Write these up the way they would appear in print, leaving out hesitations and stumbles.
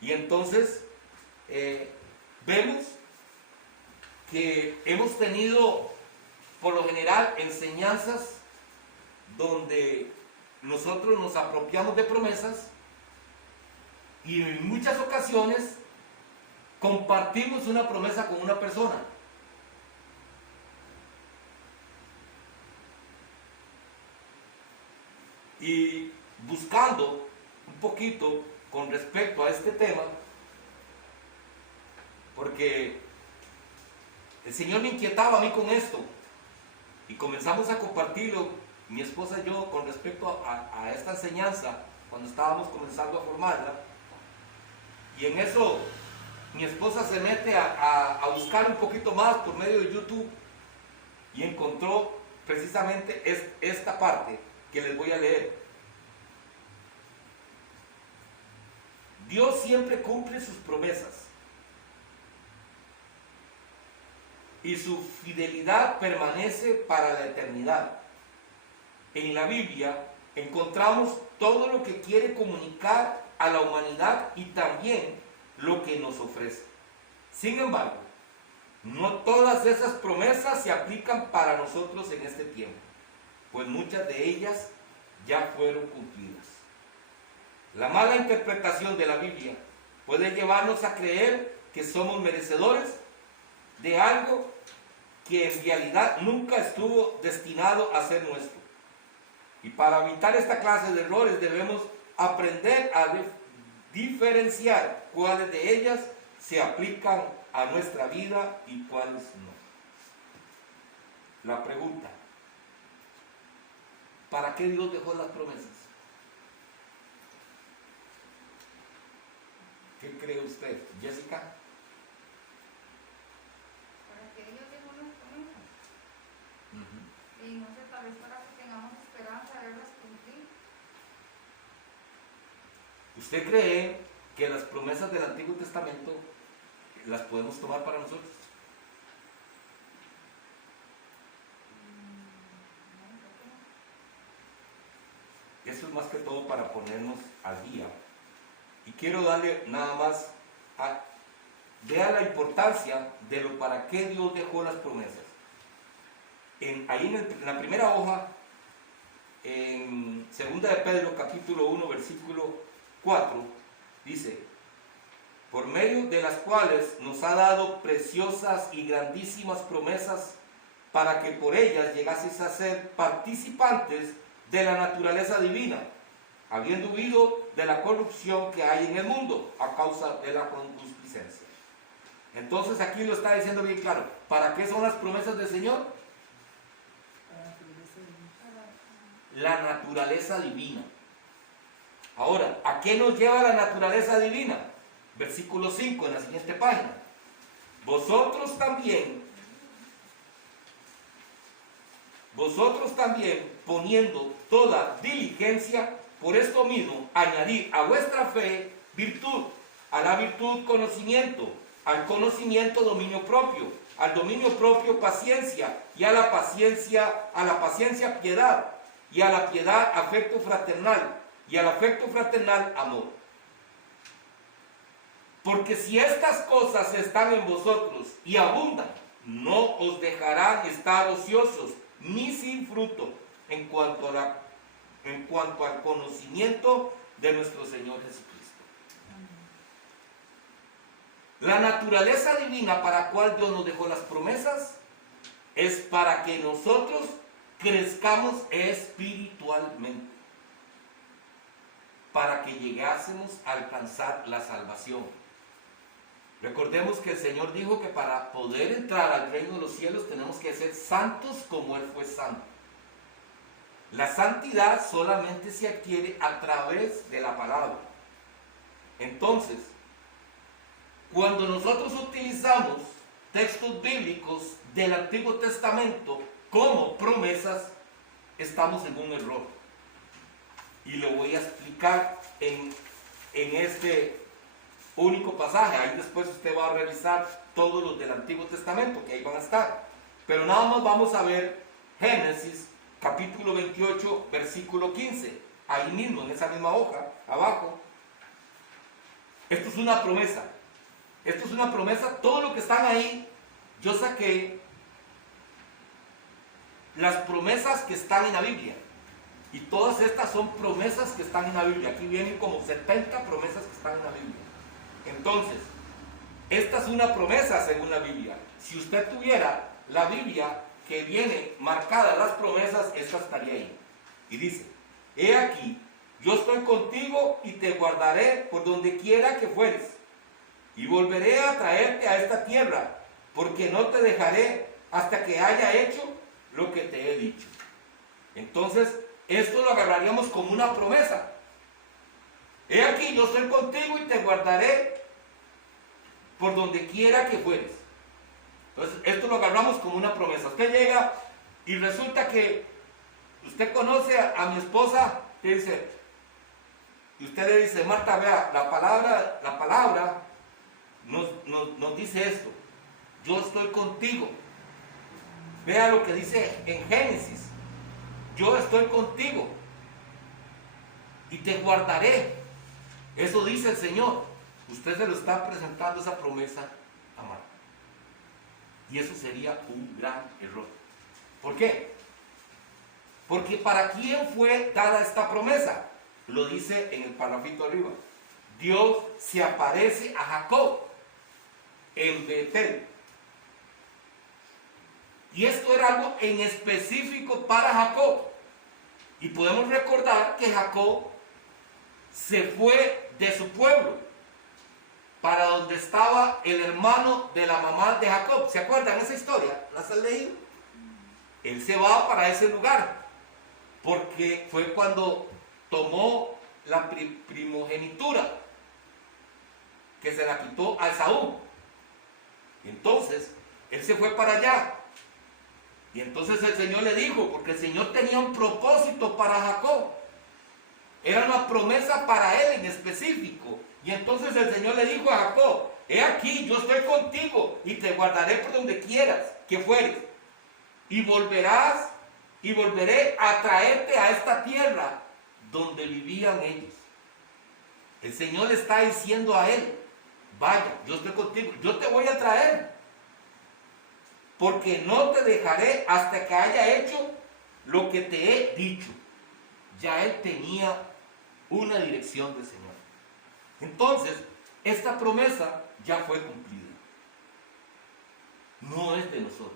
Y entonces vemos que hemos tenido por lo general enseñanzas donde nosotros nos apropiamos de promesas y en muchas ocasiones compartimos una promesa con una persona. Y buscando un poquito con respecto a este tema, porque el Señor me inquietaba a mí con esto y comenzamos a compartirlo, mi esposa y yo, con respecto a esta enseñanza cuando estábamos comenzando a formarla. Y en eso mi esposa se mete a buscar un poquito más por medio de YouTube y encontró precisamente esta parte que les voy a leer. Dios siempre cumple sus promesas y su fidelidad permanece para la eternidad. En la Biblia encontramos todo lo que quiere comunicar a la humanidad y también lo que nos ofrece. Sin embargo, no todas esas promesas se aplican para nosotros en este tiempo, pues muchas de ellas ya fueron cumplidas. La mala interpretación de la Biblia puede llevarnos a creer que somos merecedores de algo que en realidad nunca estuvo destinado a ser nuestro. Y para evitar esta clase de errores debemos aprender a diferenciar cuáles de ellas se aplican a nuestra vida y cuáles no. La pregunta: ¿para qué Dios dejó las promesas? ¿Qué cree usted, Jessica? Para que Dios dejó las promesas. Y no sé, tal vez para que tengamos esperanza de verlas cumplir. ¿Usted cree que las promesas del Antiguo Testamento las podemos tomar para nosotros? Eso es más que todo para ponernos al día. Y quiero darle nada más vea la importancia de lo para qué Dios dejó las promesas. Ahí en la primera hoja, en 2 de Pedro, capítulo 1, versículo 4, dice: por medio de las cuales nos ha dado preciosas y grandísimas promesas, para que por ellas llegaseis a ser participantes de la naturaleza divina, habiendo huido de la corrupción que hay en el mundo a causa de la concupiscencia. Entonces aquí lo está diciendo bien claro. ¿Para qué son las promesas del Señor? La naturaleza divina. Ahora, ¿a qué nos lleva la naturaleza divina? Versículo 5 en la siguiente página. Vosotros también, poniendo toda diligencia, por esto mismo, añadid a vuestra fe virtud, a la virtud conocimiento, al conocimiento dominio propio, al dominio propio paciencia, y a la paciencia piedad, y a la piedad afecto fraternal, y al afecto fraternal amor. Porque si estas cosas están en vosotros y abundan, no os dejarán estar ociosos ni sin fruto en cuanto al conocimiento de nuestro Señor Jesucristo. La naturaleza divina para la cual Dios nos dejó las promesas es para que nosotros crezcamos espiritualmente, para que llegásemos a alcanzar la salvación. Recordemos que el Señor dijo que para poder entrar al reino de los cielos tenemos que ser santos como Él fue santo. La santidad solamente se adquiere a través de la palabra. Entonces, cuando nosotros utilizamos textos bíblicos del Antiguo Testamento como promesas, estamos en un error. Y lo voy a explicar en este único pasaje. Ahí después usted va a revisar todos los del Antiguo Testamento, que ahí van a estar. Pero nada más vamos a ver Génesis capítulo 28, versículo 15. Ahí mismo, en esa misma hoja, abajo. Esto es una promesa. Esto es una promesa. Todo lo que están ahí, yo saqué las promesas que están en la Biblia. Y todas estas son promesas que están en la Biblia. Aquí vienen como 70 promesas que están en la Biblia. Entonces, esta es una promesa según la Biblia. Si usted tuviera la Biblia que viene marcada las promesas, esta estaría ahí. Y dice, he aquí, yo estoy contigo y te guardaré por donde quiera que fueres. Y volveré a traerte a esta tierra, porque no te dejaré hasta que haya hecho lo que te he dicho. Entonces, esto lo agarraríamos como una promesa. He aquí, yo estoy contigo y te guardaré por donde quiera que fueres. Entonces, esto lo agarramos como una promesa. Usted llega y resulta que usted conoce a mi esposa, y dice, y usted le dice, Marta, vea, la palabra nos dice esto. Yo estoy contigo. Vea lo que dice en Génesis. Yo estoy contigo y te guardaré. Eso dice el Señor. Usted se lo está presentando esa promesa a Marta. Y eso sería un gran error. ¿Por qué? Porque ¿para quién fue dada esta promesa? Lo dice en el parrafito arriba. Dios se aparece a Jacob en Betel. Y esto era algo en específico para Jacob. Y podemos recordar que Jacob se fue de su pueblo para donde estaba el hermano de la mamá de Jacob. ¿Se acuerdan esa historia? ¿Las han leído? Él se va para ese lugar porque fue cuando tomó la primogenitura que se la quitó a Esaú. Entonces, él se fue para allá. Y entonces el Señor le dijo, porque el Señor tenía un propósito para Jacob. Era una promesa para él en específico. Y entonces el Señor le dijo a Jacob, he aquí, yo estoy contigo y te guardaré por donde quieras que fueres. Y volverás y volveré a traerte a esta tierra donde vivían ellos. El Señor le está diciendo a él, vaya, yo estoy contigo, yo te voy a traer. Porque no te dejaré hasta que haya hecho lo que te he dicho. Ya él tenía una dirección del Señor. Entonces, esta promesa ya fue cumplida. No es de nosotros.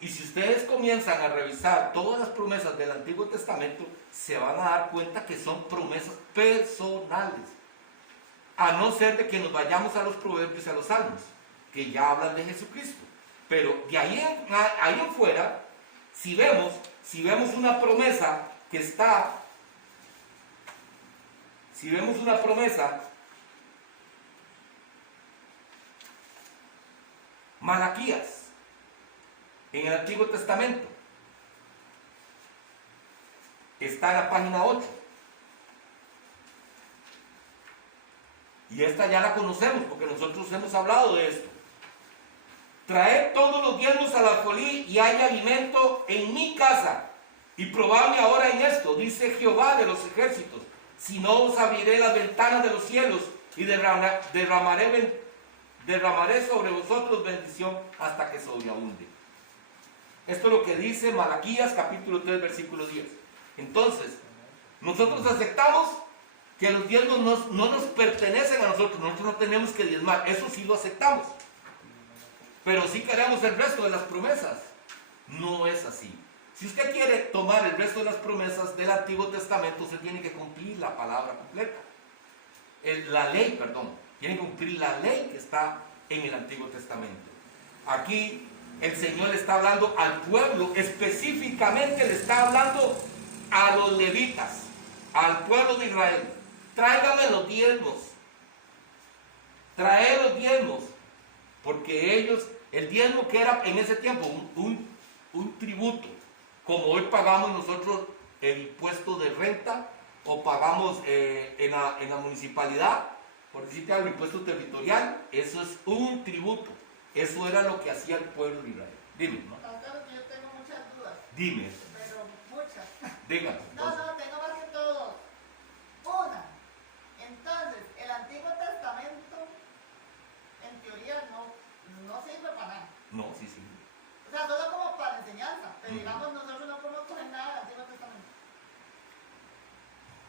Y si ustedes comienzan a revisar todas las promesas del Antiguo Testamento, se van a dar cuenta que son promesas personales. A no ser de que nos vayamos a los Proverbios y a los Salmos, que ya hablan de Jesucristo. Pero de ahí en fuera, si vemos una promesa que está, si vemos una promesa, Malaquías, en el Antiguo Testamento, está en la página 8. Y esta ya la conocemos porque nosotros hemos hablado de esto. Traed todos los diezmos al alfolí y hay alimento en mi casa. Y probadme ahora en esto, dice Jehová de los ejércitos. Si no, os abriré las ventanas de los cielos y derramaré sobre vosotros bendición hasta que sobreabunde. Esto es lo que dice Malaquías capítulo 3 versículo 10. Entonces, nosotros aceptamos que los diezmos no nos pertenecen a nosotros. Nosotros no tenemos que diezmar. Eso sí lo aceptamos. Pero sí queremos el resto de las promesas. No es así. Si usted quiere tomar el resto de las promesas del Antiguo Testamento, usted tiene que cumplir la palabra completa. La ley, perdón. Tiene que cumplir la ley que está en el Antiguo Testamento. Aquí el Señor le está hablando al pueblo, específicamente le está hablando a los levitas, al pueblo de Israel. Tráigame los diezmos. Traed los diezmos. Porque ellos, el diezmo que era en ese tiempo un tributo, como hoy pagamos nosotros el impuesto de renta o pagamos en la municipalidad, por decirte algo, el impuesto territorial, eso es un tributo. Eso era lo que hacía el pueblo de Israel. Dime, ¿no? Pastor, que yo tengo muchas dudas. Dime. Pero muchas. Dígame. No, tengo más que todo. Una. Entonces, el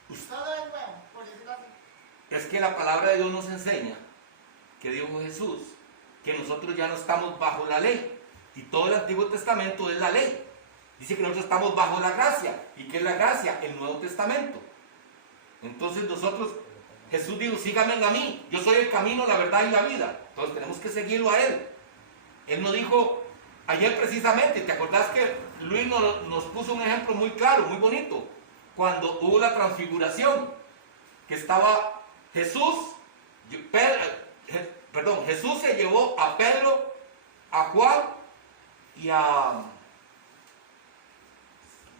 Todo es nuevo, por decirlo así. Es que la palabra de Dios nos enseña, que dijo Jesús, que nosotros ya no estamos bajo la ley. Y todo el Antiguo Testamento es la ley. Dice que nosotros estamos bajo la gracia. ¿Y qué es la gracia? El Nuevo Testamento. Entonces nosotros, Jesús dijo, síganme a mí. Yo soy el camino, la verdad y la vida. Entonces tenemos que seguirlo a Él. Él nos dijo ayer precisamente, ¿te acordás que Luis nos puso un ejemplo muy claro, muy bonito? Cuando hubo la transfiguración, que estaba Jesús, Jesús se llevó a Pedro, a Juan y a,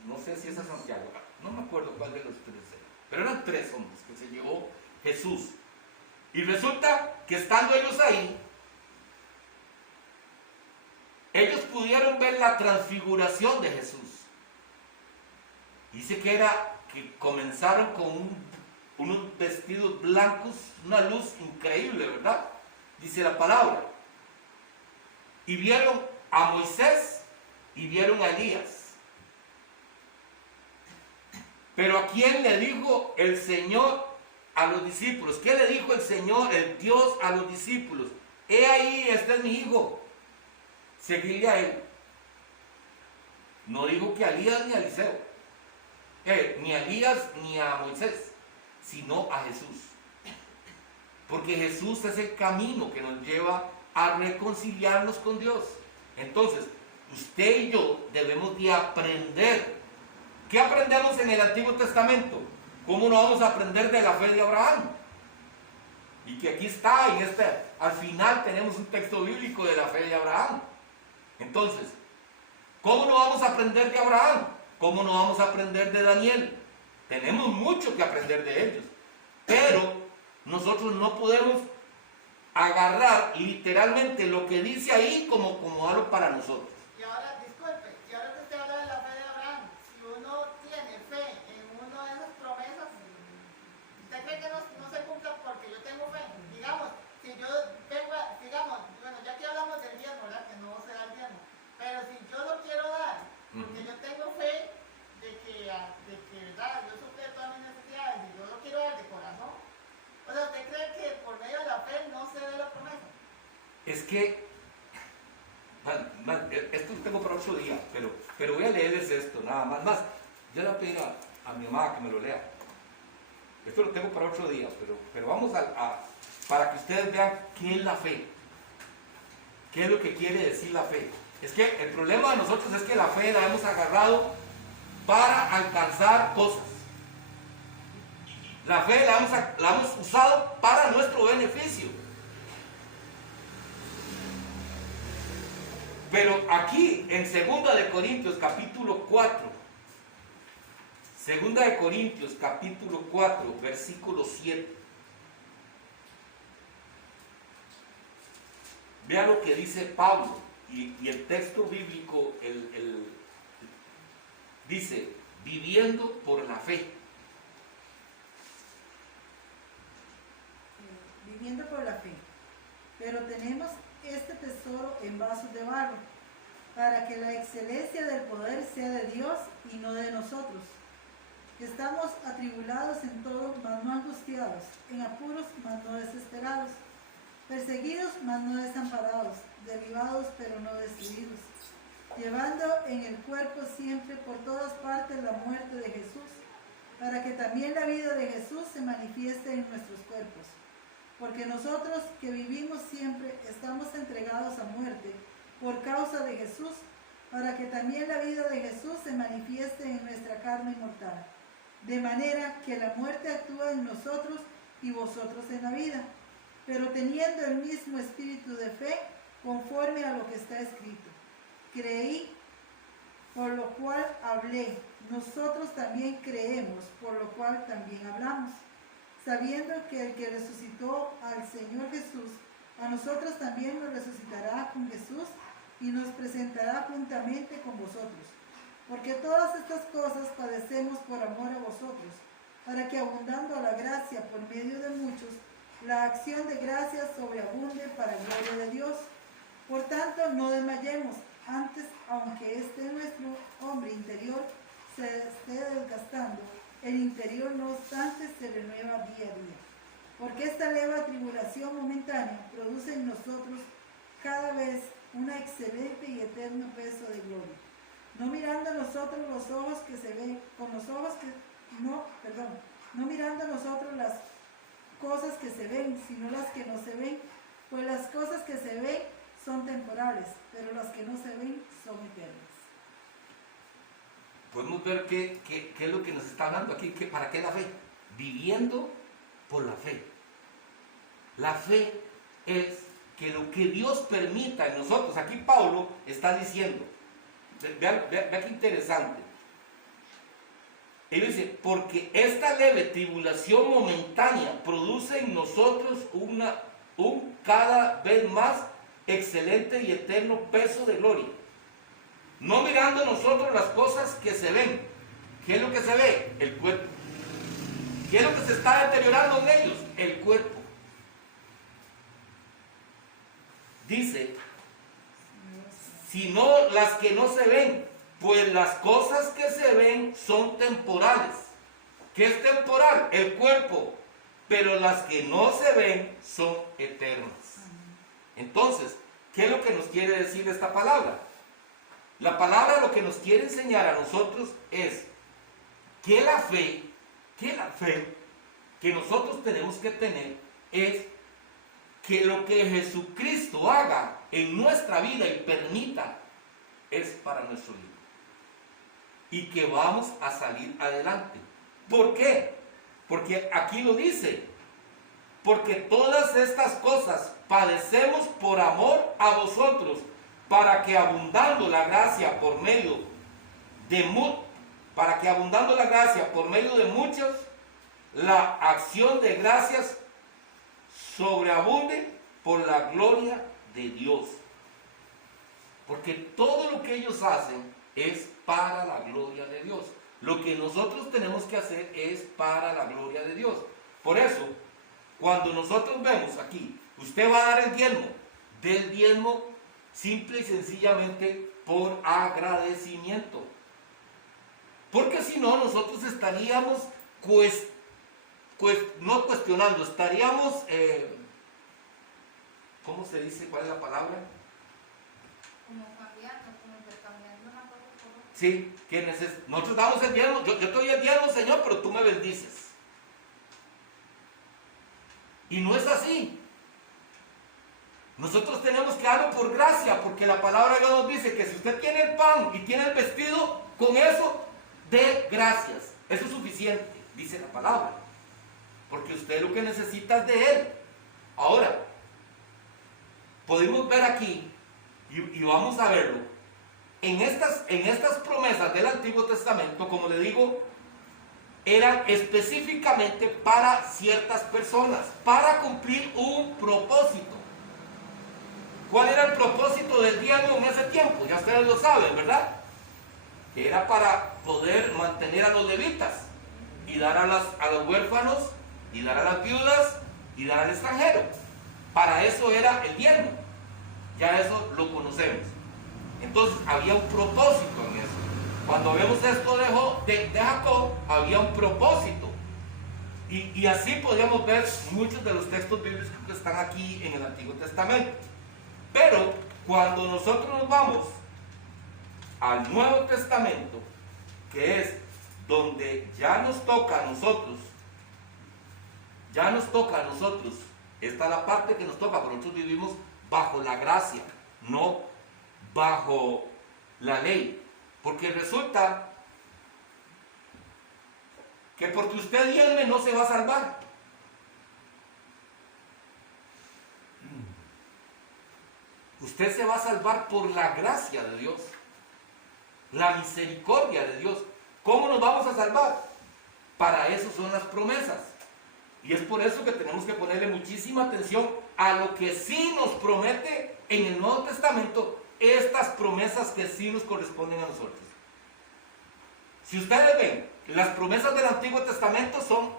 no sé si es a Santiago, no me acuerdo cuál de los tres era, pero eran 3 hombres que se llevó Jesús. Y resulta que estando ellos ahí, ellos pudieron ver la transfiguración de Jesús. Dice que comenzaron con unos vestidos blancos, una luz increíble, ¿verdad? Dice la palabra. Y vieron a Moisés y vieron a Elías. Pero ¿a quién le dijo el Señor a los discípulos? ¿Qué le dijo el Señor, el Dios, a los discípulos? He ahí, este es mi hijo, seguidle a él. No dijo que a Elías ni a Eliseo, ni a Elías ni a Moisés, sino a Jesús. Porque Jesús es el camino que nos lleva a reconciliarnos con Dios. Entonces, usted y yo debemos de aprender. ¿Qué aprendemos en el Antiguo Testamento? ¿Cómo no vamos a aprender de la fe de Abraham? Y que aquí está, al final tenemos un texto bíblico de la fe de Abraham. Entonces, ¿cómo no vamos a aprender de Abraham? ¿Cómo no vamos a aprender de Daniel? Tenemos mucho que aprender de ellos. Pero nosotros no podemos agarrar literalmente lo que dice ahí como algo para nosotros. Y ahora, disculpe, y ahora que usted habla de la fe de Abraham, si uno tiene fe en una de esas promesas, ¿usted cree que no se cumpla porque yo tengo fe? Digamos, si yo vengo digamos, bueno, ya que hablamos del diezmo, ¿verdad? Que no se da el diezmo, pero si yo lo quiero dar, porque yo tengo fe de que ¿verdad? Yo suple todas mis necesidades y yo lo quiero dar de corazón. O sea, ¿usted cree que por medio de la fe no se dé la promesa? Es que, esto lo tengo para otro día, pero voy a leerles esto, nada más. Yo le voy a pedir a mi mamá que me lo lea. Esto lo tengo para otro día, pero vamos para que ustedes vean qué es la fe. ¿Qué es lo que quiere decir la fe? Es que el problema de nosotros es que la fe la hemos agarrado para alcanzar cosas. La fe la hemos usado para nuestro beneficio. Pero aquí en 2 de Corintios capítulo 4, 2 de Corintios capítulo 4, versículo 7. Vea lo que dice Pablo y el texto bíblico dice, viviendo por la fe. Viviendo por la fe. Pero tenemos este tesoro en vasos de barro, para que la excelencia del poder sea de Dios y no de nosotros. Estamos atribulados en todo, mas no angustiados, en apuros, mas no desesperados, perseguidos, mas no desamparados, derribados, pero no destruidos, llevando en el cuerpo siempre por todas partes la muerte de Jesús, para que también la vida de Jesús se manifieste en nuestros cuerpos. Porque nosotros que vivimos siempre estamos entregados a muerte por causa de Jesús, para que también la vida de Jesús se manifieste en nuestra carne mortal. De manera que la muerte actúa en nosotros y vosotros en la vida, pero teniendo el mismo espíritu de fe, conforme a lo que está escrito. Creí, por lo cual hablé. Nosotros también creemos, por lo cual también hablamos, sabiendo que el que resucitó al Señor Jesús, a nosotros también nos resucitará con Jesús y nos presentará juntamente con vosotros. Porque todas estas cosas padecemos por amor a vosotros, para que abundando la gracia por medio de muchos, la acción de gracias sobreabunde para gloria de Dios. Por tanto, no desmayemos, antes, aunque nuestro hombre interior se esté desgastando, el interior no obstante se renueva día a día. Porque esta leve tribulación momentánea produce en nosotros cada vez un excelente y eterno peso de gloria. No mirando a nosotros los ojos que se ven, con los ojos que, no mirando a nosotros las cosas que se ven, sino las que no se ven, pues las cosas que se ven son temporales, pero las que no se ven son eternas. Podemos ver qué es lo que nos está hablando aquí. ¿Para qué la fe? Viviendo por la fe. La fe es que lo que Dios permita en nosotros, aquí Pablo está diciendo, vea qué interesante. Él dice, porque esta leve tribulación momentánea produce en nosotros un cada vez más excelente y eterno peso de gloria. No mirando nosotros las cosas que se ven. ¿Qué es lo que se ve? El cuerpo. ¿Qué es lo que se está deteriorando en ellos? El cuerpo. Dice, sino las que no se ven, pues las cosas que se ven son temporales. ¿Qué es temporal? El cuerpo. Pero las que no se ven son eternas. Entonces, ¿qué es lo que nos quiere decir esta palabra? La palabra lo que nos quiere enseñar a nosotros es que la fe que nosotros tenemos que tener es que lo que Jesucristo haga en nuestra vida y permita es para nuestro bien. Y que vamos a salir adelante. ¿Por qué? Porque aquí lo dice. Porque todas estas cosas padecemos por amor a vosotros, para que abundando la gracia por medio de muchos, la acción de gracias sobreabunde por la gloria de Dios. Porque todo lo que ellos hacen es para la gloria de Dios. Lo que nosotros tenemos que hacer es para la gloria de Dios. Por eso, cuando nosotros vemos aquí, usted va a dar el diezmo, del diezmo simple y sencillamente por agradecimiento. Porque si no, nosotros estaríamos no cuestionando, estaríamos, ¿cómo se dice? ¿Cuál es la palabra? Como cambiando, como intercambiando una cosa por otra. Sí, nosotros damos el diezmo, yo te doy el diezmo, Señor, pero tú me bendices. Y no es así. Nosotros tenemos que darlo por gracia, porque la palabra de Dios nos dice que si usted tiene el pan y tiene el vestido, con eso dé gracias. Eso es suficiente, dice la palabra. Porque usted lo que necesita es de Él. Ahora, podemos ver aquí, y vamos a verlo, en estas promesas del Antiguo Testamento, como le digo, eran específicamente para ciertas personas, para cumplir un propósito. ¿Cuál era el propósito del diezmo en ese tiempo? Ya ustedes lo saben, ¿verdad? Que era para poder mantener a los levitas y dar a los huérfanos y dar a las viudas y dar al extranjero. Para eso era el diezmo. Ya eso lo conocemos. Entonces había un propósito en eso. Cuando vemos esto de Jacob, había un propósito. Y así podríamos ver muchos de los textos bíblicos que están aquí en el Antiguo Testamento. Pero cuando nosotros nos vamos al Nuevo Testamento, que es donde ya nos toca a nosotros, esta es la parte que nos toca, porque nosotros vivimos bajo la gracia, no bajo la ley. Porque resulta que porque usted diezme no se va a salvar. Usted se va a salvar por la gracia de Dios, la misericordia de Dios. ¿Cómo nos vamos a salvar? Para eso son las promesas. Y es por eso que tenemos que ponerle muchísima atención a lo que sí nos promete en el Nuevo Testamento, estas promesas que sí nos corresponden a nosotros. Si ustedes ven, las promesas del Antiguo Testamento son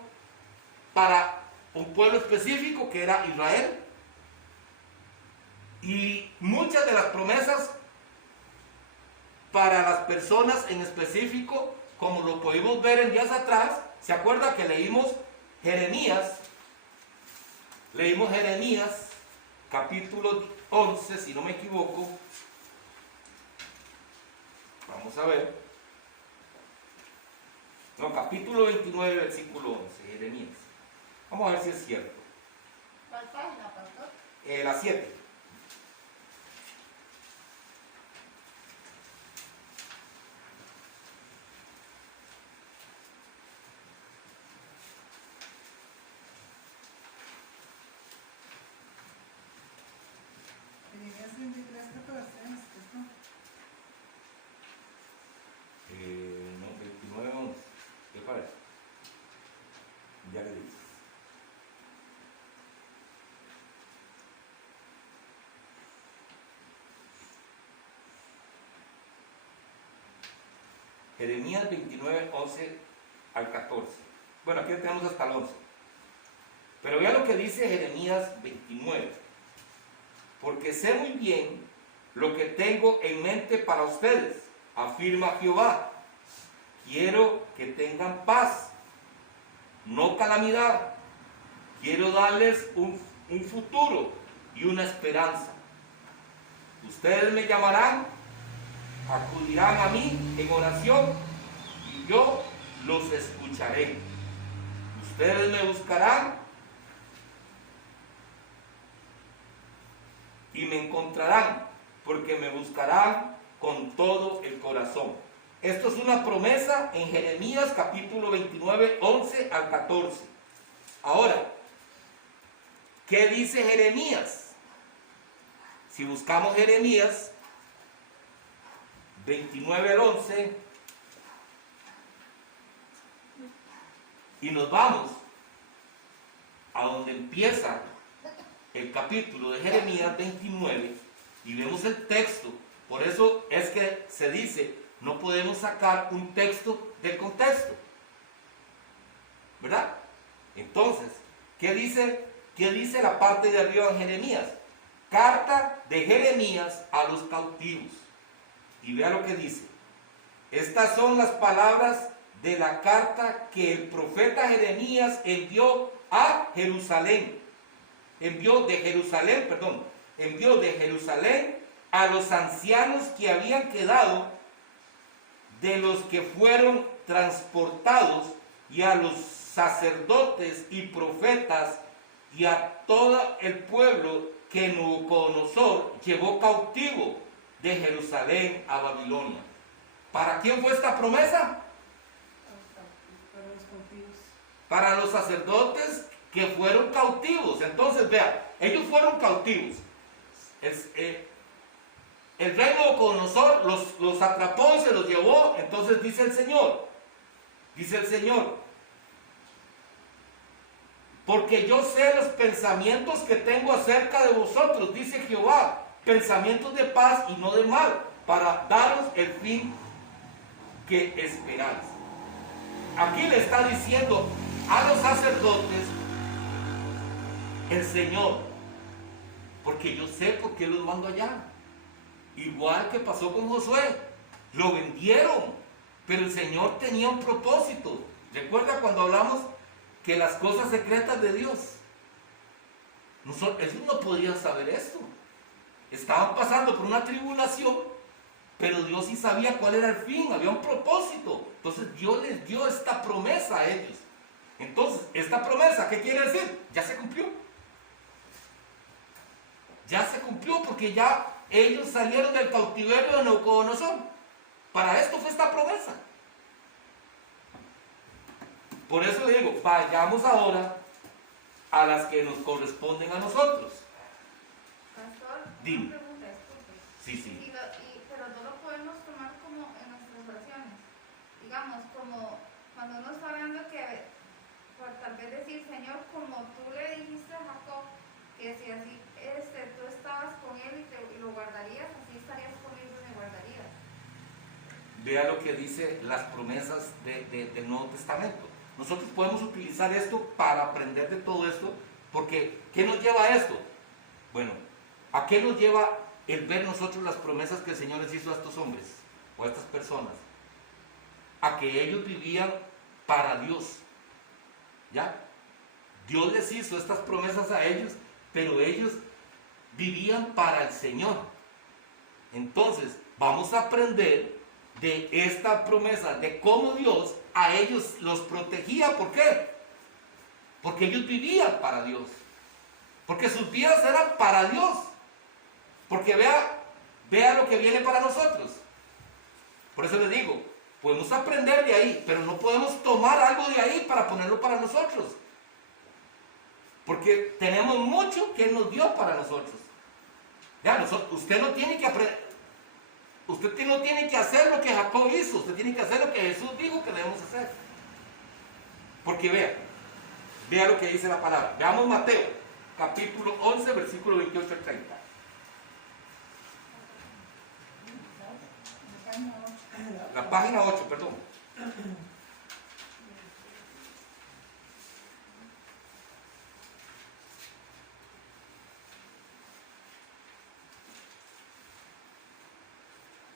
para un pueblo específico que era Israel. Y muchas de las promesas para las personas en específico, como lo pudimos ver en días atrás, ¿Se acuerda que leímos Jeremías? Leímos Jeremías, capítulo 11, si no me equivoco. Vamos a ver. No, capítulo 29, versículo 11, Jeremías. Vamos a ver si es cierto. ¿Cuál página, pastor? La 7. Jeremías 23, 14, ¿no? No, 29, 11. ¿Qué parece? Ya le dices. Jeremías 29, 11 al 14. Bueno, aquí tenemos hasta el 11. Pero vea lo que dice Jeremías 29. Porque sé muy bien lo que tengo en mente para ustedes, afirma Jehová. Quiero que tengan paz, no calamidad. Quiero darles un futuro y una esperanza. Ustedes me llamarán, acudirán a mí en oración y yo los escucharé. Ustedes me buscarán y me encontrarán, porque me buscarán con todo el corazón. Esto es una promesa en Jeremías capítulo 29, 11 al 14. Ahora, ¿qué dice Jeremías? Si buscamos Jeremías 29 al 11 y nos vamos a donde empieza el capítulo de Jeremías 29 y vemos el texto. Por eso es que se dice, no podemos sacar un texto del contexto, ¿verdad? Entonces, ¿qué dice la parte de arriba de Jeremías? Carta de Jeremías a los cautivos. Y vea lo que dice. Estas son las palabras de la carta que el profeta Jeremías envió a Jerusalén. Envió de Jerusalén a los ancianos que habían quedado de los que fueron transportados, y a los sacerdotes y profetas y a todo el pueblo que Nabucodonosor llevó cautivo de Jerusalén a Babilonia. ¿Para quién fue esta promesa? Para los cautivos. Para los sacerdotes que fueron cautivos. Entonces, vea, ellos fueron cautivos. El rey Nabucodonosor los atrapó y se los llevó. Entonces dice el Señor, porque yo sé los pensamientos que tengo acerca de vosotros, dice Jehová, pensamientos de paz y no de mal, para daros el fin que esperáis. Aquí le está diciendo a los sacerdotes el Señor, porque yo sé por qué los mando allá. Igual que pasó con Josué, lo vendieron, pero el Señor tenía un propósito. ¿Recuerda cuando hablamos que las cosas secretas de Dios? Ellos no podían saber esto. Estaban pasando por una tribulación, pero Dios sí sabía cuál era el fin, había un propósito. Entonces Dios les dio esta promesa a ellos. Entonces, esta promesa, ¿qué quiere decir? Ya se cumplió. Ya se cumplió porque ya ellos salieron del cautiverio de Nabucodonosor. Para esto fue esta promesa. Por eso le digo, vayamos ahora a las que nos corresponden a nosotros. Pastor, Dime. una pregunta, disculpe. Sí. Pero no lo podemos tomar como en nuestras oraciones. Digamos, como cuando uno está hablando que, por tal vez decir, Señor, como tú le dijiste a Jacob, que si así tú estabas con él y lo guardarías, así estarías conmigo y me guardarías. Vea lo que dice las promesas del Nuevo Testamento. Nosotros podemos utilizar esto para aprender de todo esto, porque ¿qué nos lleva a esto? Bueno, ¿a qué nos lleva el ver nosotros las promesas que el Señor les hizo a estos hombres o a estas personas? A que ellos vivían para Dios, ¿Ya? Dios les hizo estas promesas a ellos, pero ellos vivían para el Señor. Entonces, vamos a aprender de esta promesa, de cómo Dios a ellos los protegía. ¿Por qué? Porque ellos vivían para Dios. Porque sus vidas eran para Dios. Porque vea lo que viene para nosotros. Por eso les digo, podemos aprender de ahí, pero no podemos tomar algo de ahí para ponerlo para nosotros. Porque tenemos mucho que Él nos dio para nosotros. Ya, usted no tiene que aprender. Usted no tiene que hacer lo que Jacob hizo. Usted tiene que hacer lo que Jesús dijo que debemos hacer. Porque vea lo que dice la palabra. Veamos Mateo, capítulo 11, versículo 28 al 30. La página 8, perdón.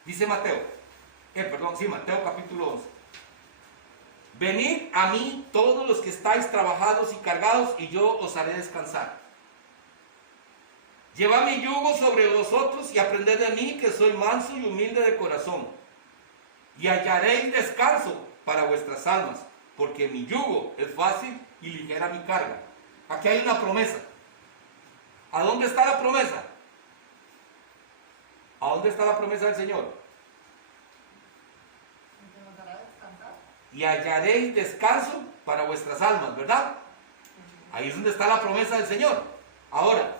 Dice Mateo, Mateo capítulo 11. Venid a mí todos los que estáis trabajados y cargados, y yo os haré descansar. Llevad mi yugo sobre vosotros y aprended de mí, que soy manso y humilde de corazón, y hallaréis descanso para vuestras almas, porque mi yugo es fácil y ligera mi carga. Aquí hay una promesa. ¿A dónde está la promesa? ¿A dónde está la promesa del Señor? Y hallaréis descanso para vuestras almas, ¿verdad? Ahí es donde está la promesa del Señor. Ahora,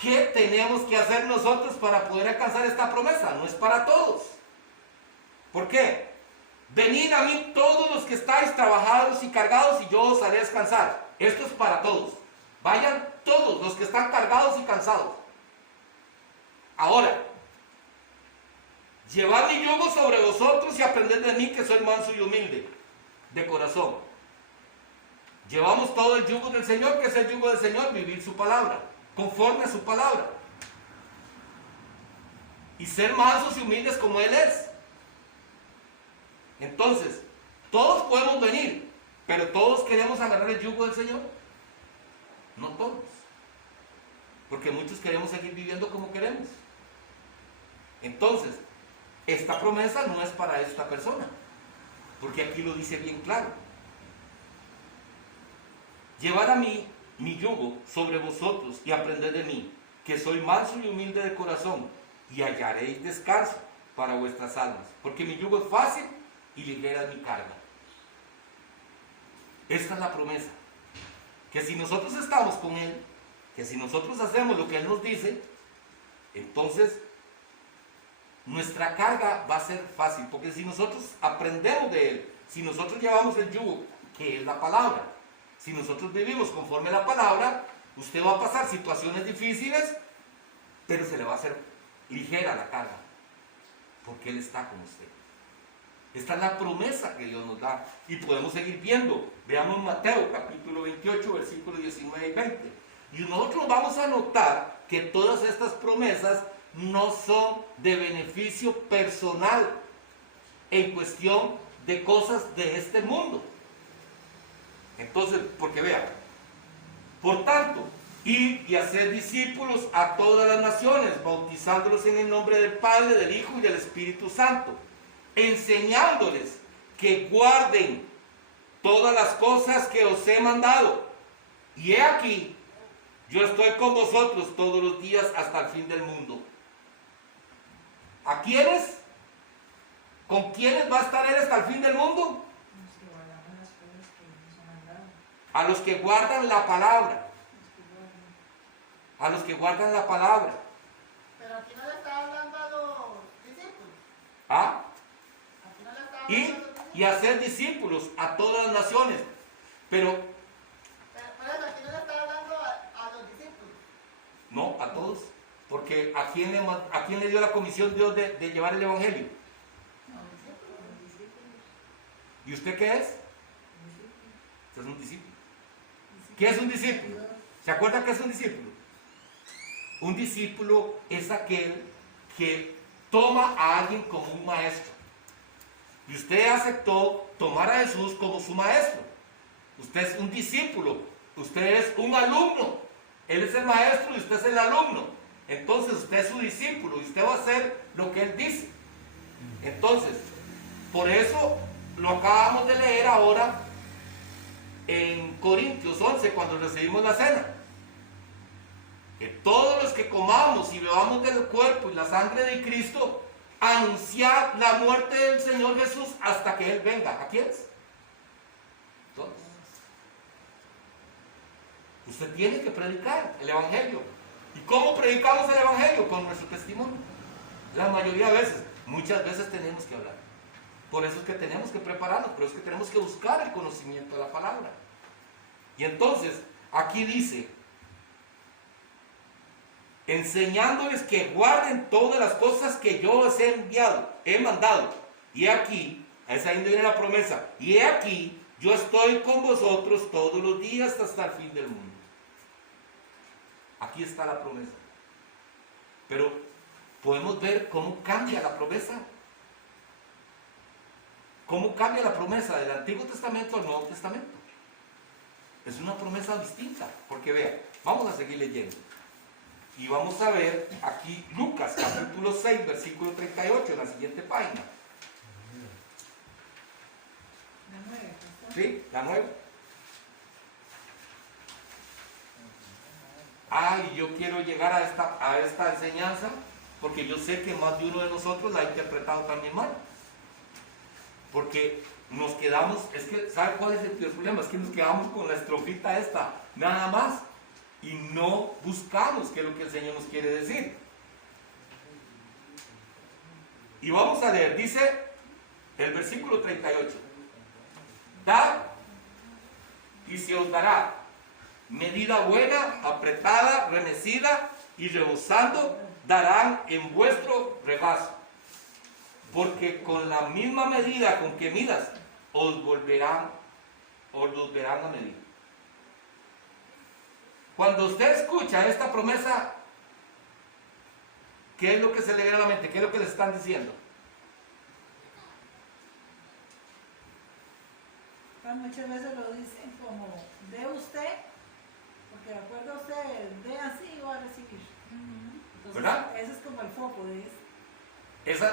¿qué tenemos que hacer nosotros para poder alcanzar esta promesa? No es para todos. ¿Por qué? Venid a mí todos los que estáis trabajados y cargados, y yo os haré descansar. Esto es para todos. Vayan todos los que están cargados y cansados. Ahora, llevad mi yugo sobre vosotros y aprended de mí, que soy manso y humilde de corazón. Llevamos todo el yugo del Señor. ¿Qué es el yugo del Señor? Vivir su palabra, conforme a su palabra, y ser mansos y humildes como Él es. Entonces, todos podemos venir, pero ¿todos queremos agarrar el yugo del Señor? No todos, porque muchos queremos seguir viviendo como queremos. Entonces, esta promesa no es para esta persona, porque aquí lo dice bien claro. Llevad a mí mi yugo sobre vosotros y aprended de mí, que soy manso y humilde de corazón, y hallaréis descanso para vuestras almas, porque mi yugo es fácil y ligera es mi carga. Esta es la promesa, que si nosotros estamos con Él, que si nosotros hacemos lo que Él nos dice, entonces nuestra carga va a ser fácil, porque si nosotros aprendemos de Él, si nosotros llevamos el yugo, que es la palabra, si nosotros vivimos conforme a la palabra, usted va a pasar situaciones difíciles, pero se le va a hacer ligera la carga, porque Él está con usted. Esta es la promesa que Dios nos da, y podemos seguir viendo. Veamos Mateo capítulo 28, versículos 19 y 20. Y nosotros vamos a notar que todas estas promesas no son de beneficio personal en cuestión de cosas de este mundo. Entonces, porque vean, por tanto, id y hacer discípulos a todas las naciones, bautizándolos en el nombre del Padre, del Hijo y del Espíritu Santo, enseñándoles que guarden todas las cosas que os he mandado. Y he aquí, yo estoy con vosotros todos los días hasta el fin del mundo. ¿A quiénes? ¿Con quiénes va a estar Él hasta el fin del mundo? A los que guardan la palabra. A los que guardan la palabra. Pero aquí no le está hablando a los discípulos. ¿Ah? Aquí no le está hablando a los discípulos. Y hacer discípulos a todas las naciones. Pero Pero aquí no le está hablando a los discípulos. no, a todos. Porque ¿a quién le dio la comisión Dios de llevar el Evangelio? ¿Y usted qué es? Usted es un discípulo. ¿Qué es un discípulo? ¿Se acuerdan qué es un discípulo? Un discípulo es aquel que toma a alguien como un maestro. Y usted aceptó tomar a Jesús como su maestro. Usted es un discípulo, usted es un alumno. Él es el maestro y usted es el alumno. Entonces usted es su discípulo y usted va a hacer lo que él dice. Entonces, por eso lo acabamos de leer ahora en Corintios 11 cuando recibimos la cena. Que todos los que comamos y bebamos del cuerpo y la sangre de Cristo, anunciar la muerte del Señor Jesús hasta que Él venga. ¿A quiénes? Todos. Usted tiene que predicar el Evangelio. ¿Y cómo predicamos el Evangelio? Con nuestro testimonio. La mayoría de veces, muchas veces tenemos que hablar. Por eso es que tenemos que prepararnos, por eso es que tenemos que buscar el conocimiento de la palabra. Y entonces, aquí dice, enseñándoles que guarden todas las cosas que yo les he mandado. Y aquí, es ahí donde viene la promesa, y he aquí, yo estoy con vosotros todos los días hasta el fin del mundo. Aquí está la promesa. Pero podemos ver cómo cambia la promesa. ¿Cómo cambia la promesa del Antiguo Testamento al Nuevo Testamento? Es una promesa distinta, porque vean, vamos a seguir leyendo. Y vamos a ver aquí Lucas capítulo 6, versículo 38, en la siguiente página. La 9. ¿Sí? La 9. Y yo quiero llegar a esta enseñanza, porque yo sé que más de uno de nosotros la ha interpretado también mal. Porque nos quedamos, es que, ¿sabe cuál es el problema? Es que nos quedamos con la estrofita esta, nada más. Y no buscamos qué es lo que el Señor nos quiere decir. Y vamos a leer, dice el versículo 38. Dad y se os dará medida buena, apretada, remecida y rebosando, darán en vuestro regazo. Porque con la misma medida con que midas, os volverán a medir. Cuando usted escucha esta promesa, ¿qué es lo que se le viene a la mente? ¿Qué es lo que le están diciendo? Muchas veces lo dicen como, dé usted, porque de acuerdo a usted, dé así y va a recibir. Entonces, ¿verdad? ese es como el foco de esto.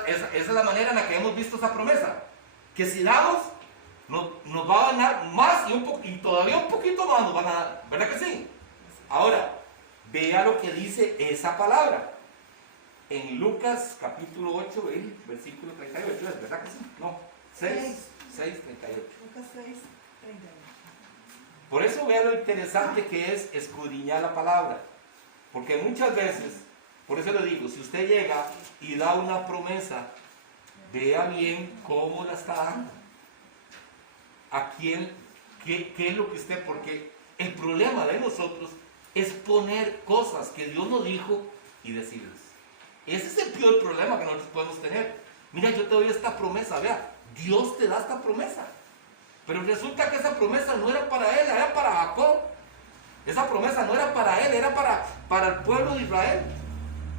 Esa es la manera en la que hemos visto esa promesa. Que si damos, nos va a ganar más y todavía un poquito más nos van a dar. ¿Verdad que sí? Ahora, vea lo que dice esa palabra. En Lucas capítulo 8, versículo 38, ¿es verdad que sí? No, 6, 38. Lucas 6, 38. Por eso vea lo interesante que es escudriñar la palabra. Porque muchas veces, por eso le digo, si usted llega y da una promesa, vea bien cómo la está dando. ¿A quién? ¿Qué es lo que usted? Porque el problema de nosotros es poner cosas que Dios nos dijo y decirles. Ese es el peor problema que nosotros podemos tener. Mira, yo te doy esta promesa, vea, Dios te da esta promesa. Pero resulta que esa promesa no era para él, era para Jacob. Esa promesa no era para él, era para el pueblo de Israel.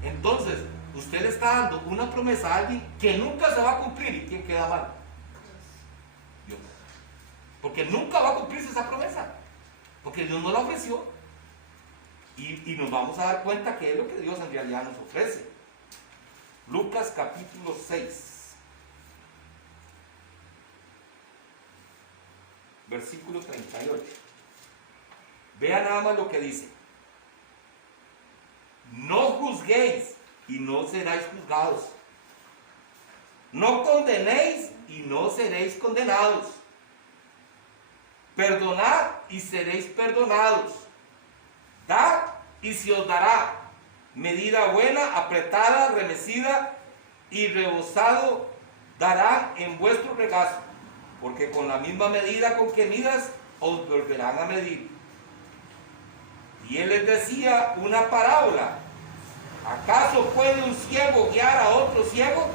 Entonces, usted le está dando una promesa a alguien que nunca se va a cumplir. ¿Y quién queda mal? Dios. Porque nunca va a cumplirse esa promesa. Porque Dios no la ofreció. Y nos vamos a dar cuenta que es lo que Dios en realidad nos ofrece. Lucas capítulo 6. Versículo 38. Vean nada más lo que dice. No juzguéis y no seréis juzgados. No condenéis y no seréis condenados. Perdonad y seréis perdonados. Dad y se os dará medida buena, apretada, remecida y rebosado darán en vuestro regazo, porque con la misma medida con que midas os volverán a medir. Y él les decía una parábola. ¿Acaso puede un ciego guiar a otro ciego?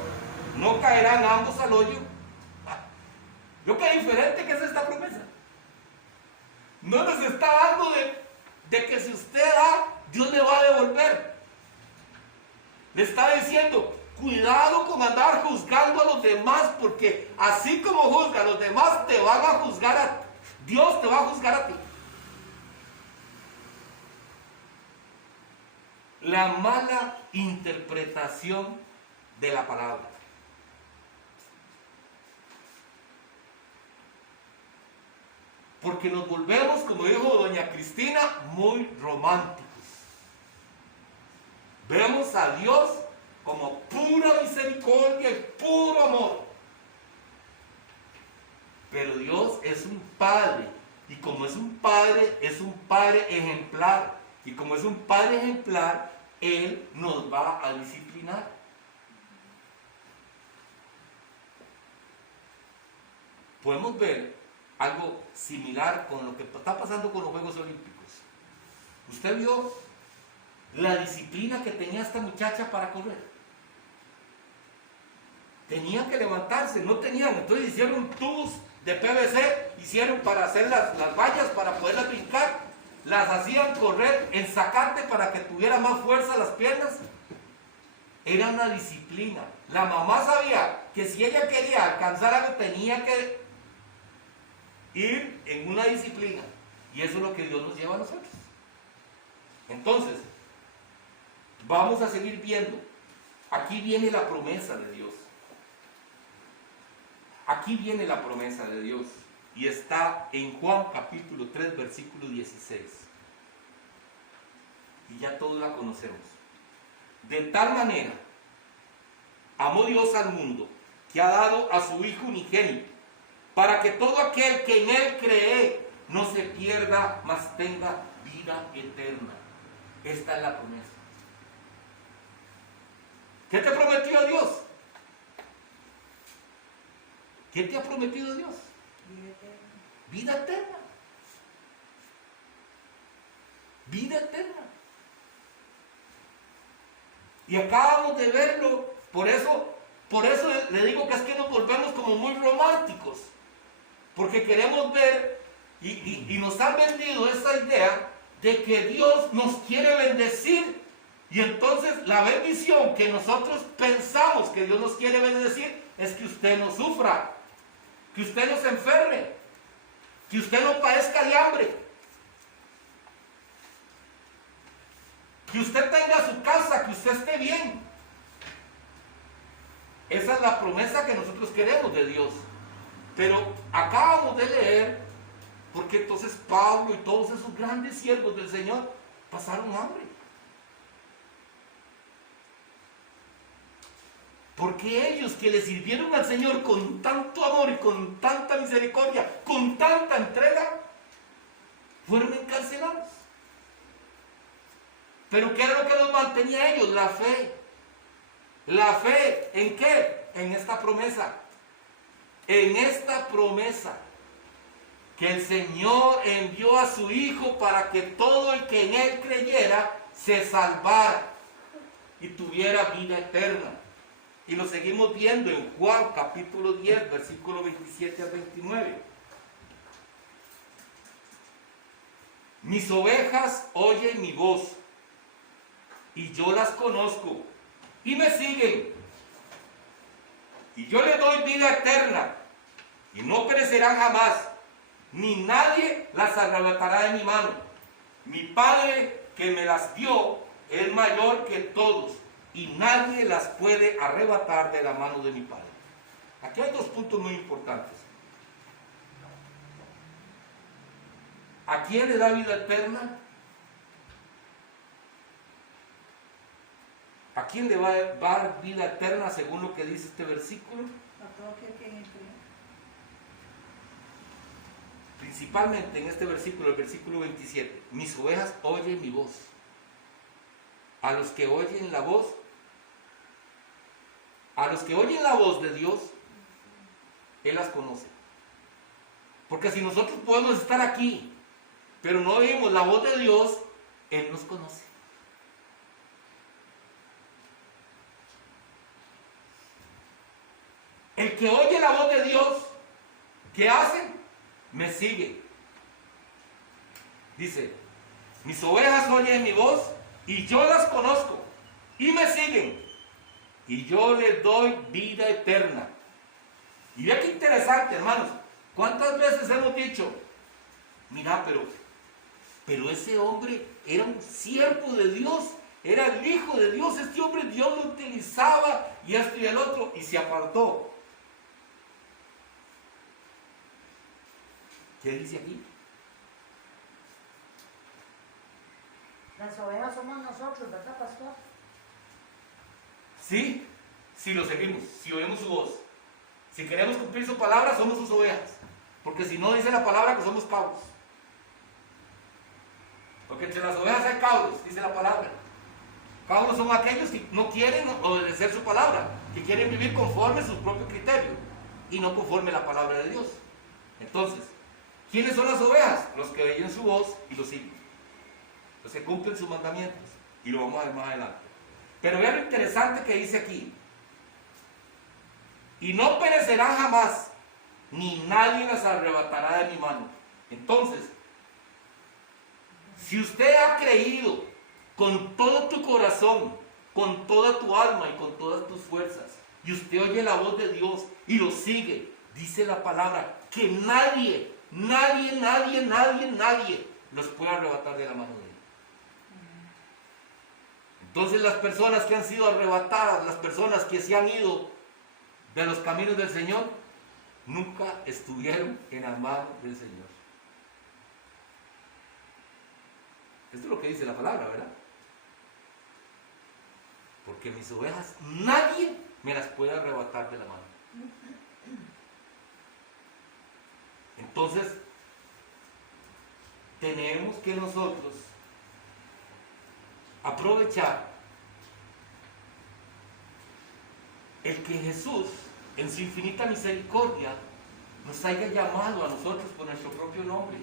¿No caerán ambos al hoyo? Yo qué diferente que es esta promesa. No nos está dando de que si usted da, Dios le va a devolver. Le está diciendo, cuidado con andar juzgando a los demás, porque así como juzga a los demás, te van a juzgar a ti. Dios te va a juzgar a ti. La mala interpretación de la palabra. Porque nos volvemos, como dijo doña Cristina, muy románticos. Vemos a Dios como pura misericordia y puro amor. Pero Dios es un padre. Y como es un padre ejemplar. Y como es un padre ejemplar, Él nos va a disciplinar. Podemos ver algo similar con lo que está pasando con los Juegos Olímpicos. Usted vio la disciplina que tenía esta muchacha para correr. Tenían que levantarse, no tenían, entonces hicieron tubos de PVC, hicieron para hacer las vallas, para poderlas brincar, las hacían correr en zacate para que tuviera más fuerza las piernas. Era una disciplina. La mamá sabía que si ella quería alcanzar algo tenía que ir en una disciplina, y eso es lo que Dios nos lleva a nosotros. Entonces, vamos a seguir viendo. Aquí viene la promesa de Dios. Aquí viene la promesa de Dios, y está en Juan capítulo 3, versículo 16. Y ya todos la conocemos. De tal manera amó Dios al mundo, que ha dado a su Hijo unigénito, para que todo aquel que en Él cree no se pierda, mas tenga vida eterna. Esta es la promesa. ¿Qué te prometió Dios? ¿Qué te ha prometido Dios? Vida eterna. Vida eterna. Y acabamos de verlo. Por eso le digo que es que nos volvemos como muy románticos. Porque queremos ver y nos han vendido esa idea de que Dios nos quiere bendecir. Y entonces la bendición que nosotros pensamos que Dios nos quiere bendecir es que usted no sufra, que usted no se enferme, que usted no padezca de hambre, que usted tenga su casa, que usted esté bien. Esa es la promesa que nosotros queremos de Dios. Pero acabamos de leer, porque entonces Pablo y todos esos grandes siervos del Señor pasaron hambre. Porque ellos que le sirvieron al Señor con tanto amor y con tanta misericordia, con tanta entrega, fueron encarcelados. Pero ¿qué era lo que los mantenía a ellos? La fe. ¿La fe en qué? En esta promesa. En esta promesa que el Señor envió a su Hijo para que todo el que en Él creyera se salvara y tuviera vida eterna. Y lo seguimos viendo en Juan capítulo 10, versículo 27 al 29. Mis ovejas oyen mi voz, y yo las conozco, y me siguen. Y yo les doy vida eterna, y no perecerán jamás, ni nadie las arrebatará de mi mano. Mi Padre que me las dio es mayor que todos, y nadie las puede arrebatar de la mano de mi Padre. Aquí hay dos puntos muy importantes. ¿A quién le da vida eterna? ¿A quién le va a dar vida eterna según lo que dice este versículo? A todo aquel que en Él cree. Principalmente en este versículo, el versículo 27. Mis ovejas oyen mi voz. A los que oyen la voz, de Dios, Él las conoce. Porque si nosotros podemos estar aquí, pero no oímos la voz de Dios, Él nos conoce. El que oye la voz de Dios, ¿qué hace? Me sigue. Dice, mis ovejas oyen mi voz y yo las conozco y me siguen. Y yo les doy vida eterna. Y vea qué interesante, hermanos. ¿Cuántas veces hemos dicho mira, pero ese hombre era un siervo de Dios, era el hijo de Dios, este hombre Dios lo utilizaba y esto y el otro, y se apartó. ¿Qué dice aquí? Las ovejas somos nosotros, ¿verdad, pastor? Sí, si lo seguimos, si oímos su voz. Si queremos cumplir su palabra, somos sus ovejas. Porque si no dice la palabra que somos cabros. Porque entre las ovejas hay cabros, dice la palabra. Cabros son aquellos que no quieren obedecer su palabra, que quieren vivir conforme a su propio criterio y no conforme a la palabra de Dios. Entonces, ¿quiénes son las ovejas? Los que oyen su voz y lo siguen. Los que cumplen sus mandamientos. Y lo vamos a ver más adelante. Pero vean lo interesante que dice aquí. Y no perecerán jamás, ni nadie las arrebatará de mi mano. Entonces, si usted ha creído con todo tu corazón, con toda tu alma y con todas tus fuerzas, y usted oye la voz de Dios y lo sigue, dice la palabra, que nadie los puede arrebatar de la mano de Él. Entonces las personas que han sido arrebatadas, las personas que se han ido de los caminos del Señor, nunca estuvieron en la mano del Señor. Esto es lo que dice la palabra, ¿verdad? Porque mis ovejas, nadie me las puede arrebatar de la mano. Entonces, tenemos que nosotros aprovechar el que Jesús, en su infinita misericordia, nos haya llamado a nosotros por nuestro propio nombre.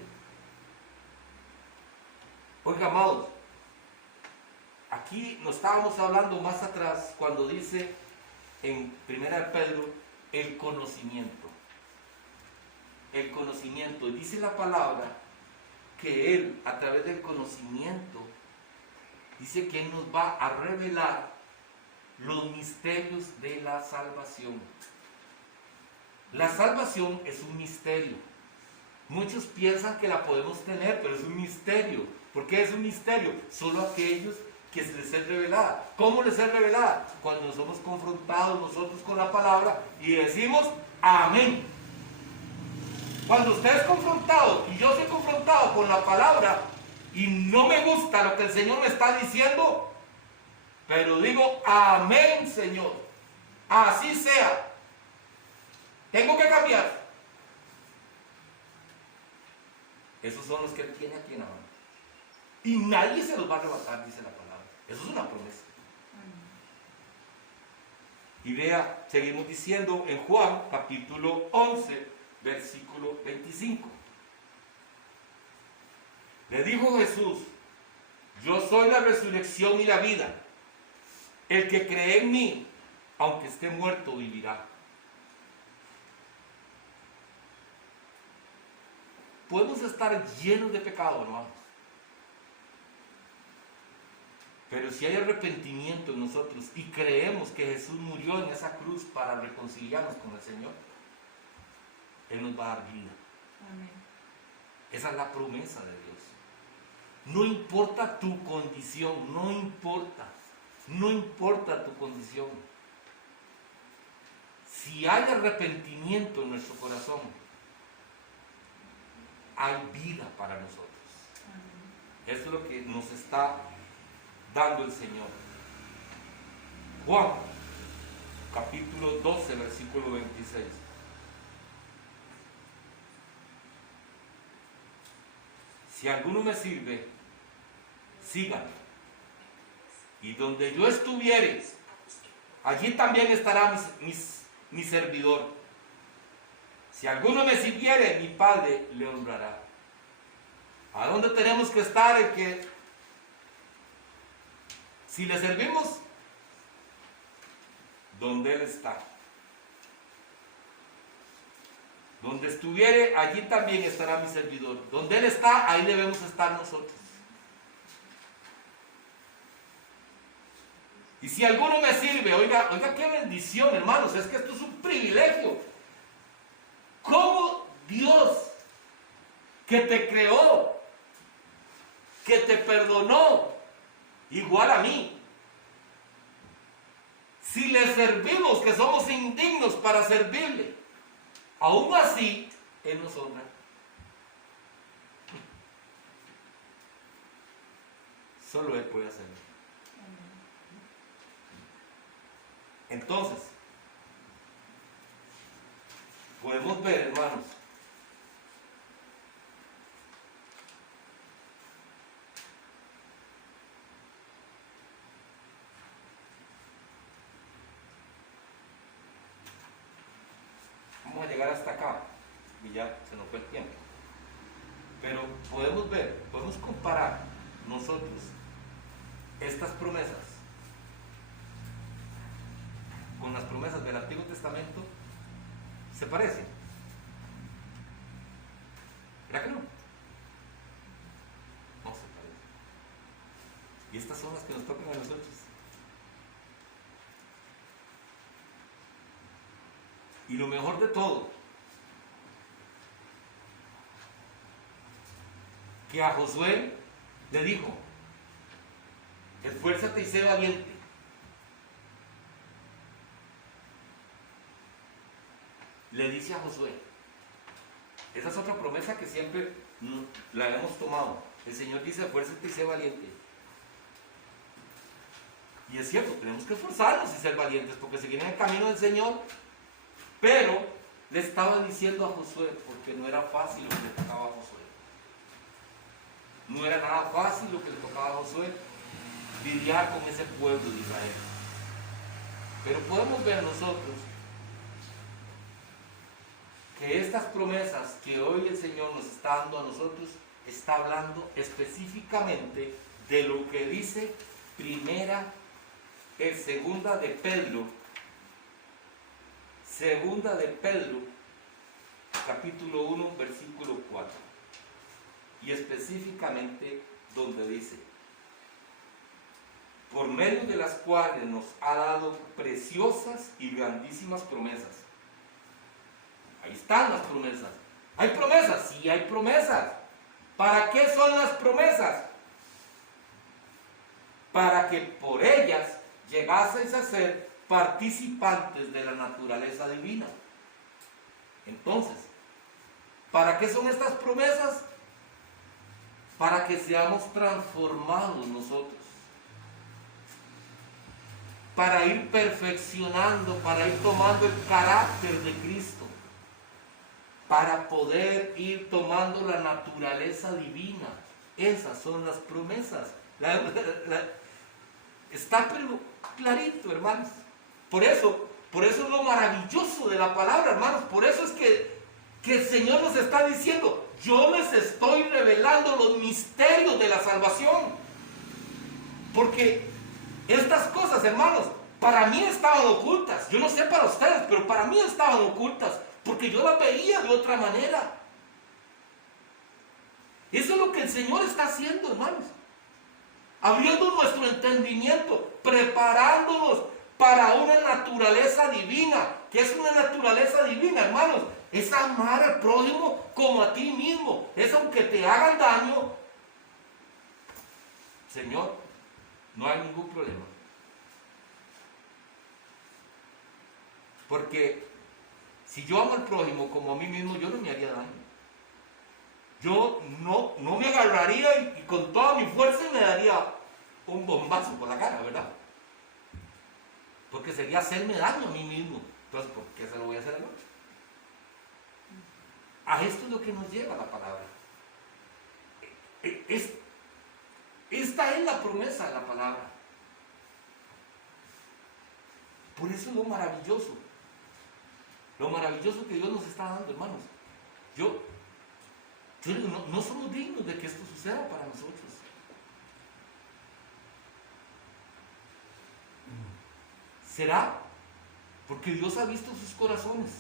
Oiga, amados, aquí nos estábamos hablando más atrás cuando dice en 1 Pedro el conocimiento. El conocimiento. Dice la palabra que Él, a través del conocimiento, dice que Él nos va a revelar los misterios de la salvación. La salvación es un misterio. Muchos piensan que la podemos tener, pero es un misterio. ¿Por qué es un misterio? Solo aquellos que se les es revelada. ¿Cómo les es revelada? Cuando somos confrontados nosotros con la palabra y decimos amén. Cuando usted es confrontado y yo soy confrontado con la palabra y no me gusta lo que el Señor me está diciendo, pero digo amén, Señor, así sea, tengo que cambiar. Esos son los que Él tiene aquí en la mano. Y nadie se los va a arrebatar, dice la palabra. Eso es una promesa. Y vea, seguimos diciendo en Juan capítulo 11, versículo 25. Le dijo Jesús: yo soy la resurrección y la vida. El que cree en mí, aunque esté muerto, vivirá. Podemos estar llenos de pecado, hermanos. Pero si hay arrepentimiento en nosotros y creemos que Jesús murió en esa cruz para reconciliarnos con el Señor, Él nos va a dar vida. Amén. Esa es la promesa de Dios. No importa tu condición, no importa tu condición. Si hay arrepentimiento en nuestro corazón, hay vida para nosotros. Esto es lo que nos está dando el Señor. Juan, capítulo 12, versículo 26. Si alguno me sirve, sígame. Y donde yo estuviere, allí también estará mi servidor. Si alguno me sirviere, mi Padre le honrará. ¿A dónde tenemos que estar? En que si le servimos, donde Él está. Donde estuviere, allí también estará mi servidor. Donde Él está, ahí debemos estar nosotros. Y si alguno me sirve, oiga qué bendición, hermanos, es que esto es un privilegio. ¿Cómo Dios que te creó, que te perdonó, igual a mí. Si le servimos, que somos indignos para servirle, aún así, Él nos honra. Solo Él puede hacerlo. Entonces, podemos ver, hermanos, vamos a llegar hasta acá y ya se nos fue el tiempo, pero podemos ver, podemos comparar nosotros estas promesas con las promesas del Antiguo Testamento. ¿Se parecen? ¿Verdad que no? No se parecen. Y estas son las que nos tocan a nosotros. Y lo mejor de todo, que a Josué le dijo: esfuérzate y sé valiente. Le dice a Josué. Esa es otra promesa que siempre la hemos tomado. El Señor dice: esfuérzate y sé valiente. Y es cierto, tenemos que esforzarnos y ser valientes, porque seguir en el camino del Señor. Pero le estaba diciendo a Josué, porque no era fácil lo que le tocaba a Josué. No era nada fácil lo que le tocaba a Josué, lidiar con ese pueblo de Israel. Pero podemos ver nosotros que estas promesas que hoy el Señor nos está dando a nosotros, está hablando específicamente de lo que dice segunda de Pedro, capítulo 1, versículo 4. Y específicamente donde dice: por medio de las cuales nos ha dado preciosas y grandísimas promesas. Ahí están las promesas. ¿Hay promesas? Sí, hay promesas. ¿Para qué son las promesas? Para que por ellas llegaseis a ser participantes de la naturaleza divina. Entonces, ¿para qué son estas promesas? Para que seamos transformados nosotros. Para ir perfeccionando, para ir tomando el carácter de Cristo. Para poder ir tomando la naturaleza divina. Esas son las promesas. Está pero clarito, hermanos. Por eso es lo maravilloso de la palabra, hermanos. Por eso es que el Señor nos está diciendo: yo les estoy revelando los misterios de la salvación. Porque estas cosas, hermanos, para mí estaban ocultas. Yo no sé para ustedes, pero para mí estaban ocultas, porque yo las veía de otra manera. Eso es lo que el Señor está haciendo, hermanos. Abriendo nuestro entendimiento, preparándonos para una naturaleza divina. ¿Qué es una naturaleza divina, hermanos? Es amar al prójimo como a ti mismo. Es aunque te hagan daño, Señor, no hay ningún problema. Porque si yo amo al prójimo como a mí mismo, yo no me haría daño. Yo no me agarraría y con toda mi fuerza me daría un bombazo por la cara, ¿verdad? Porque sería hacerme daño a mí mismo. Entonces, ¿por qué se lo voy a hacer al otro? A esto es lo que nos lleva la palabra. Esta es la promesa de la palabra. Por eso es lo maravilloso. Lo maravilloso que Dios nos está dando, hermanos. No somos dignos de que esto suceda para nosotros. ¿Será? Porque Dios ha visto sus corazones.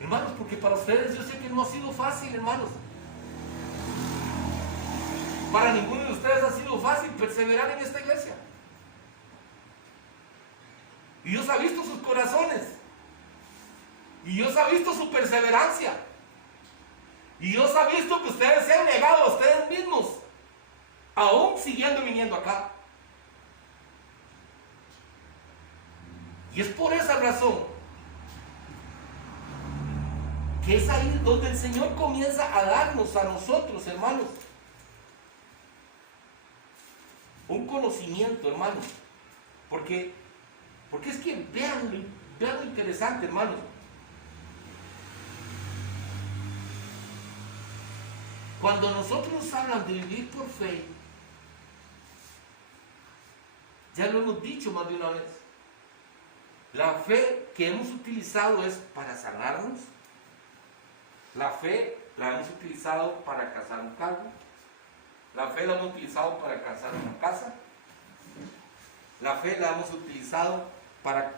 Hermanos, porque para ustedes yo sé que no ha sido fácil, hermanos. Para ninguno de ustedes ha sido fácil perseverar en esta iglesia. Y Dios ha visto sus corazones. Y Dios ha visto su perseverancia. Y Dios ha visto que ustedes se han negado a ustedes mismos, aún siguiendo viniendo acá. Y es por esa razón que es ahí donde el Señor comienza a darnos a nosotros, hermanos, un conocimiento, hermanos. Porque es que vean lo interesante, hermanos. Cuando nosotros nos hablan de vivir por fe, ya lo hemos dicho más de una vez, la fe que hemos utilizado es para sanarnos, la fe la hemos utilizado para alcanzar un cargo, la fe la hemos utilizado para alcanzar una casa, la fe la hemos utilizado para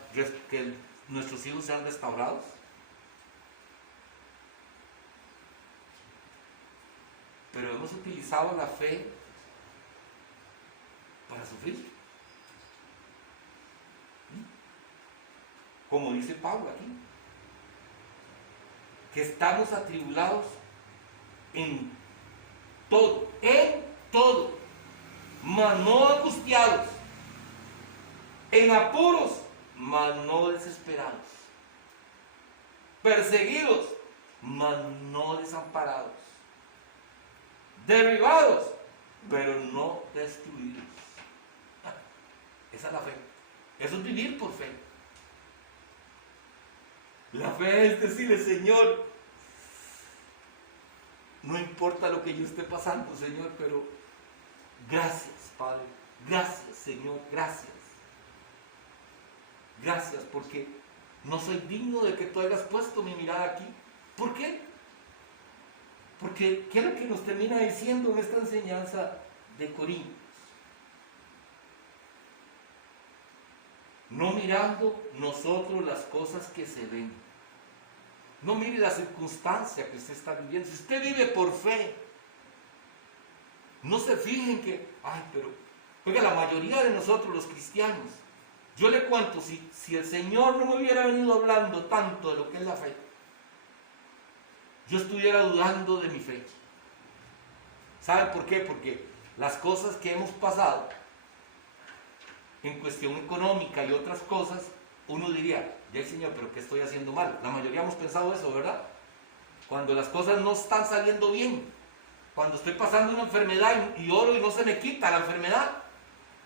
que nuestros hijos sean restaurados. Pero hemos utilizado la fe para sufrir. Como dice Pablo aquí, que estamos atribulados en todo, mas no angustiados, en apuros, mas no desesperados, perseguidos, mas no desamparados, derribados, pero no destruidos. Esa es la fe. Eso es vivir por fe. La fe es decirle, Señor, no importa lo que yo esté pasando, Señor, pero gracias, Padre. Gracias, Señor, gracias. Gracias, porque no soy digno de que tú hayas puesto mi mirada aquí. ¿Por qué? Porque ¿qué es lo que nos termina diciendo en esta enseñanza de Corintios? No mirando nosotros las cosas que se ven. No mire la circunstancia que usted está viviendo. Si usted vive por fe, no se fijen que, oiga, la mayoría de nosotros los cristianos, yo le cuento, si el Señor no me hubiera venido hablando tanto de lo que es la fe, yo estuviera dudando de mi fe. ¿Sabe por qué? Porque las cosas que hemos pasado en cuestión económica y otras cosas, uno diría, ya Señor, pero ¿qué estoy haciendo mal? La mayoría hemos pensado eso, ¿verdad? Cuando las cosas no están saliendo bien, cuando estoy pasando una enfermedad y oro y no se me quita la enfermedad,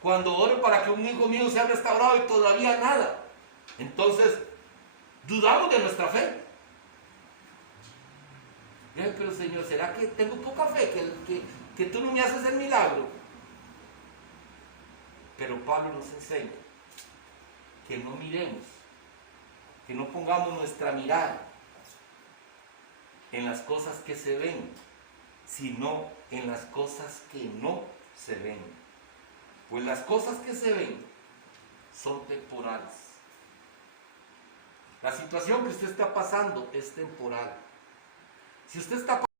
cuando oro para que un hijo mío sea restaurado y todavía nada, entonces dudamos de nuestra fe. Pero Señor, ¿será que tengo poca fe? Que tú no me haces el milagro. Pero Pablo nos enseña que no miremos, que no pongamos nuestra mirada en las cosas que se ven, sino en las cosas que no se ven. Pues las cosas que se ven son temporales. La situación que usted está pasando es temporal. Si usted está